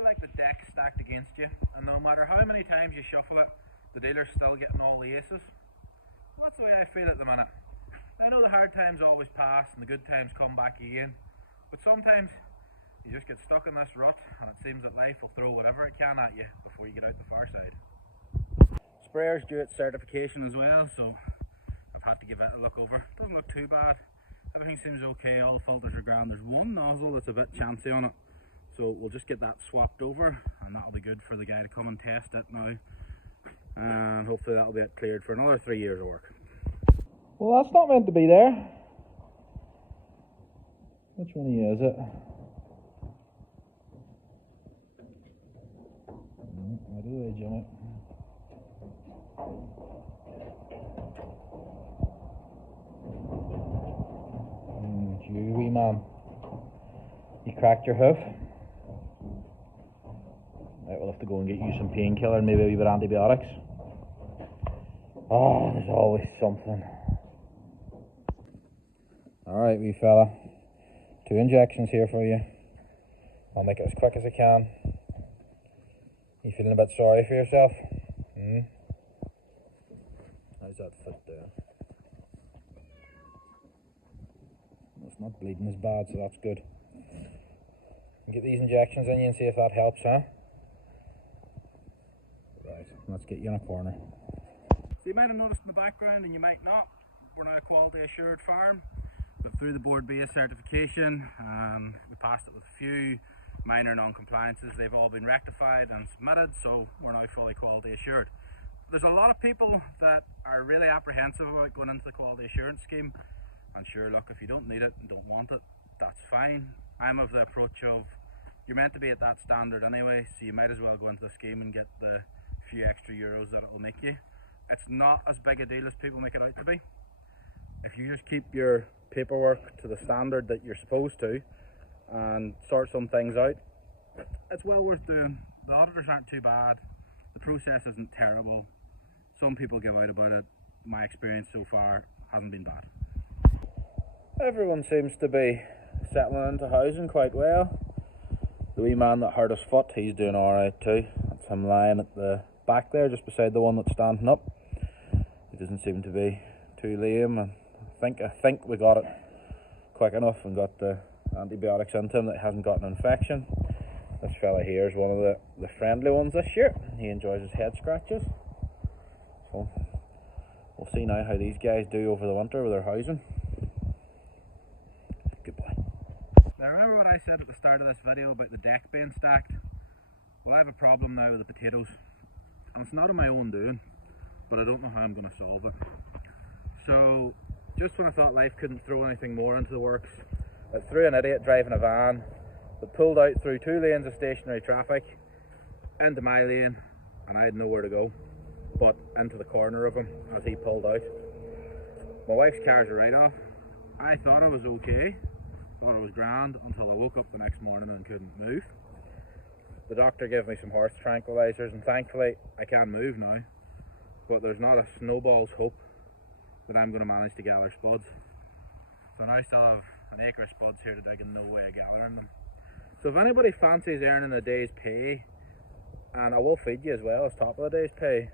feel like the deck's stacked against you, and no matter how many times you shuffle it, the dealer's still getting all the aces. That's the way I feel at the minute. I know the hard times always pass and the good times come back again, but sometimes you just get stuck in this rut and it seems that life will throw whatever it can at you before you get out the far side. Sprayer's due its certification as well, so I've had to give it a look over. Doesn't look too bad. Everything seems okay, all the filters are grand. There's one nozzle that's a bit chancy on it, so we'll just get that swapped over and that'll be good for the guy to come and test it now. And hopefully that'll be it cleared for another 3 years of work. Well, that's not meant to be there. Which one of you is it? Out of the way, Jimmy. You wee man. You cracked your hoof. Right, we'll have to go and get you some painkiller and maybe a wee bit of antibiotics. Oh, there's always something. Alright, wee fella. 2 injections here for you. I'll make it as quick as I can. You feeling a bit sorry for yourself? How's that fit there? It's not bleeding as bad, so that's good. Get these injections in you and see if that helps, huh? Right, let's get you in a corner. So you might have noticed in the background, and you might not, we're now a quality assured farm. But through the board based certification, we passed it with a few minor non-compliances. They've all been rectified and submitted, so we're now fully quality assured. There's a lot of people that are really apprehensive about going into the quality assurance scheme. And sure, look, if you don't need it and don't want it, that's fine. I'm of the approach of, you're meant to be at that standard anyway, so you might as well go into the scheme and get the few extra euros that it will make you. It's not as big a deal as people make it out to be. If you just keep your paperwork to the standard that you're supposed to and sort some things out, it's well worth doing. The auditors aren't too bad, the process isn't terrible. Some people give out about it. My experience so far hasn't been bad. Everyone seems to be settling into housing quite well. The wee man that hurt his foot, he's doing alright too. That's him lying at the back there, just beside the one that's standing up. He doesn't seem to be too lame, and I think we got it quick enough and got the antibiotics into him that he hasn't got an infection. This fella here is one of the friendly ones this year. He enjoys his head scratches. So we'll see now how these guys do over the winter with their housing. Goodbye. Now remember what I said at the start of this video about the deck being stacked? Well, I have a problem now with the potatoes. And it's not of my own doing, but I don't know how I'm going to solve it. So, just when I thought life couldn't throw anything more into the works, I threw an idiot driving a van that pulled out through 2 lanes of stationary traffic into my lane, and I had nowhere to go but into the corner of him as he pulled out. My wife's car's a write-off. I thought I was okay, thought it was grand, until I woke up the next morning and couldn't move. The doctor gave me some horse tranquilizers, and thankfully I can move now, but there's not a snowball's hope that I'm going to manage to gather spuds. So now I still have an acre of spuds here to dig and no way of gathering them. So if anybody fancies earning a day's pay, and I will feed you as well as top of the day's pay,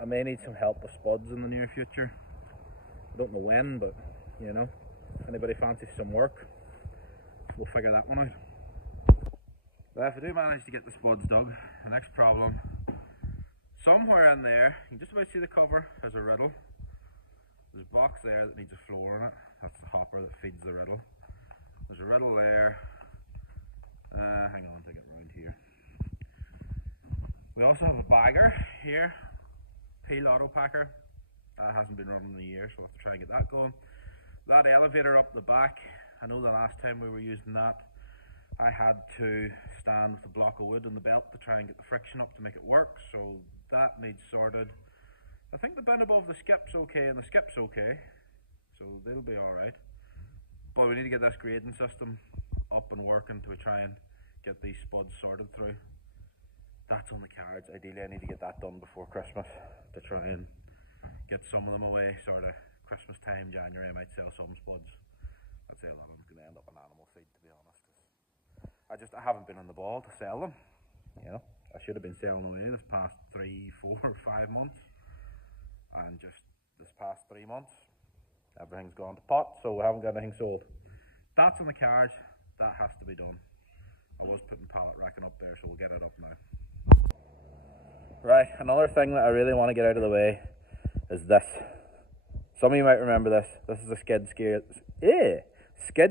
I may need some help with spuds in the near future. I don't know when, but you know, if anybody fancies some work, we'll figure that one out. But if I do manage to get the spuds dug, the next problem, somewhere in there, you can just about see the cover, there's a riddle. There's a box there that needs a floor on it. That's the hopper that feeds the riddle. There's a riddle there. Hang on, take it around here. We also have a bagger here, Peel Auto Packer. That hasn't been running in a year, so we'll have to try and get that going. That elevator up the back, I know the last time we were using that, I had to stand with a block of wood in the belt to try and get the friction up to make it work, so that needs sorted. I think the bin above the skip's okay and the skip's okay, so they'll be alright. But we need to get this grading system up and working to try and get these spuds sorted through. That's on the cards. Ideally I need to get that done before Christmas to try and get some of them away. Sort of Christmas time, January, I might sell some spuds. I'd say a lot of them's going to end up in animal feed, to be honest. I haven't been on the ball to sell them. You know, I should have been selling away this past 3, 4, 5 months, and just this past 3 months, everything's gone to pot, so we haven't got anything sold. That's on the cards. That has to be done. I was putting pallet racking up there, so we'll get it up now. Right, another thing that I really want to get out of the way is this. Some of you might remember this. This is a skid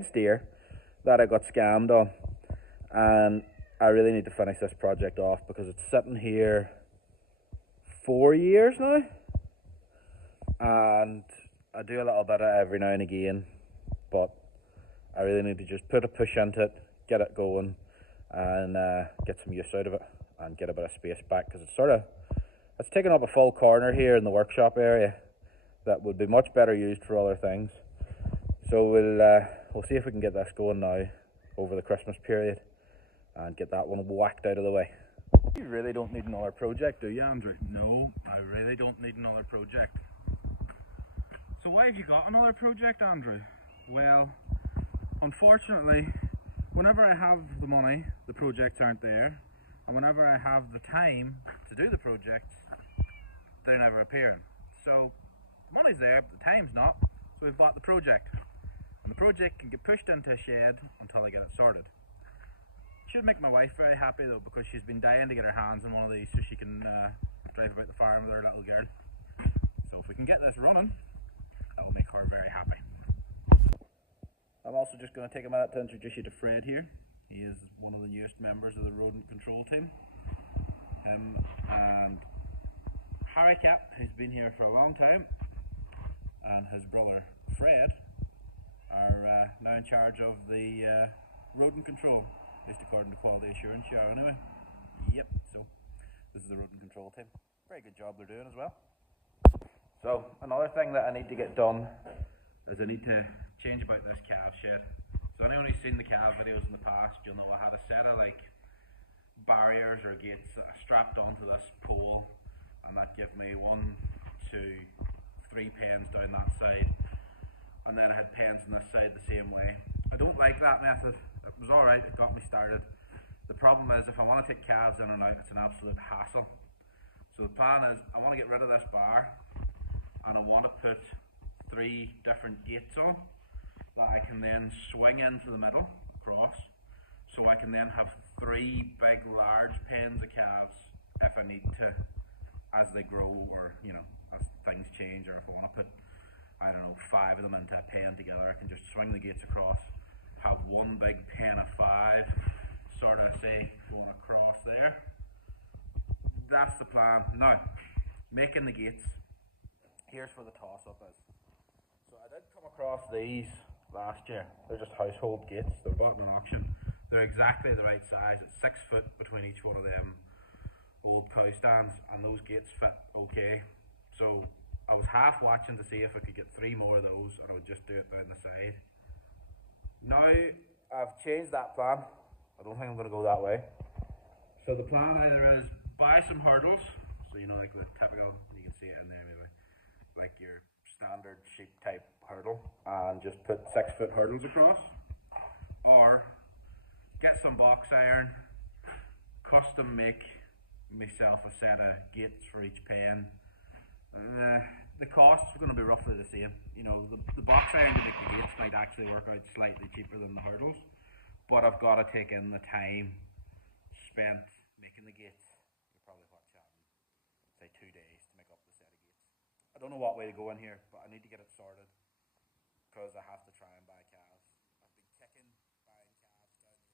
steer that I got scammed on, and I really need to finish this project off because it's sitting here 4 years now, and I do a little bit of it every now and again, but I really need to just put a push into it, get it going, and get some use out of it and get a bit of space back, because it's taking up a full corner here in the workshop area that would be much better used for other things. So we'll see if we can get this going now over the Christmas period and get that one whacked out of the way. You really don't need another project, do you, Andrew? No, I really don't need another project. So why have you got another project, Andrew? Well, unfortunately, whenever I have the money, the projects aren't there, and whenever I have the time to do the projects, they're never appearing. So the money's there, but the time's not, so we've bought the project. And the project can get pushed into a shed until I get it sorted. Should make my wife very happy though, because she's been dying to get her hands on one of these so she can drive about the farm with her little girl. So if we can get this running, that'll make her very happy. I'm also just going to take a minute to introduce you to Fred here. He is one of the newest members of the rodent control team. Him and Harry Cap, who's been here for a long time, and his brother Fred are now in charge of the rodent control, at least according to quality assurance. Yeah, anyway. Yep, so this is the rodent control team. Very good job they're doing as well. So another thing that I need to get done is I need to change about this calf shed. So anyone who's seen the calf videos in the past, you'll know I had a set of like barriers or gates strapped onto this pole, and that gave me 1, 2, 3 pens down that side, and then I had pens on this side the same way. I don't like that method. It was alright, it got me started. The problem is if I want to take calves in and out, it's an absolute hassle. So the plan is I want to get rid of this bar, and I want to put 3 different gates on that I can then swing into the middle across, so I can then have 3 big large pens of calves if I need to, as they grow, or you know, as things change, or if I want to put, I don't know, 5 of them into a pen together, I can just swing the gates across, have 1 big pen of 5 sort of say going across there. That's the plan. Now, making the gates, here's where the toss up is. So I did come across these last year. They're just household gates. They're bought in an auction. They're exactly the right size. It's 6 foot between each one of them old cow stands, and those gates fit okay. So I was half watching to see if I could get 3 more of those, and I would just do it down the side. Now I've changed that plan. I don't think I'm going to go that way. So the plan either is buy some hurdles, so you know, like the typical, you can see it in there maybe, like your standard sheep type hurdle, and just put 6 foot hurdles across, or get some box iron, custom make myself a set of gates for each pen. The cost is going to be roughly the same. You know, the box iron to make the gates might actually work out slightly cheaper than the hurdles, but I've got to take in the time spent making the gates. You're probably chatting, say 2 days to make up the set of gates. I don't know what way to go in here, but I need to get it sorted because I have to try and buy calves. I've been kicking buying calves down the road.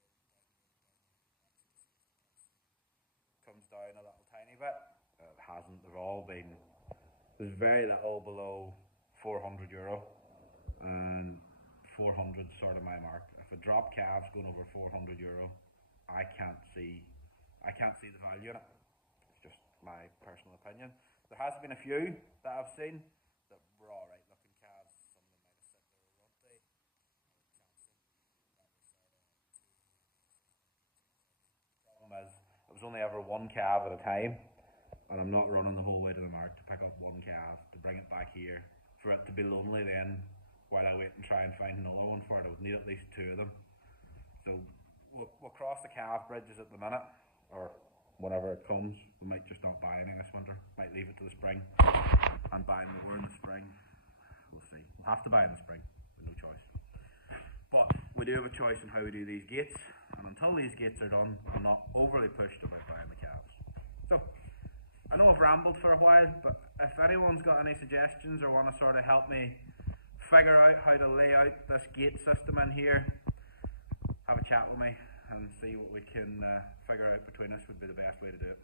Comes down a little tiny bit. It hasn't. They've all been. There's very little below €400, and 400 sort of my mark. If I drop calves going over €400, I can't see the value in it. It's just my personal opinion. There has been a few that I've seen that were alright looking calves. Some of them might have said they were runty. The problem is, it was only ever 1 calf at a time, and I'm not running the whole way to the mark to pick up 1 calf, to bring it back here, for it to be lonely then, while I wait and try and find another one for it. I would need at least 2 of them. So we'll cross the calf bridges at the minute, or whenever it comes. We might just not buy any this winter. Might leave it to the spring and buy more in the spring. We'll see. We'll have to buy in the spring. No choice. But we do have a choice in how we do these gates, and until these gates are done, I'm not overly pushed about buying the calves. So, I know I've rambled for a while, but if anyone's got any suggestions or want to sort of help me figure out how to lay out this gate system in here, have a chat with me and see what we can figure out between us would be the best way to do it.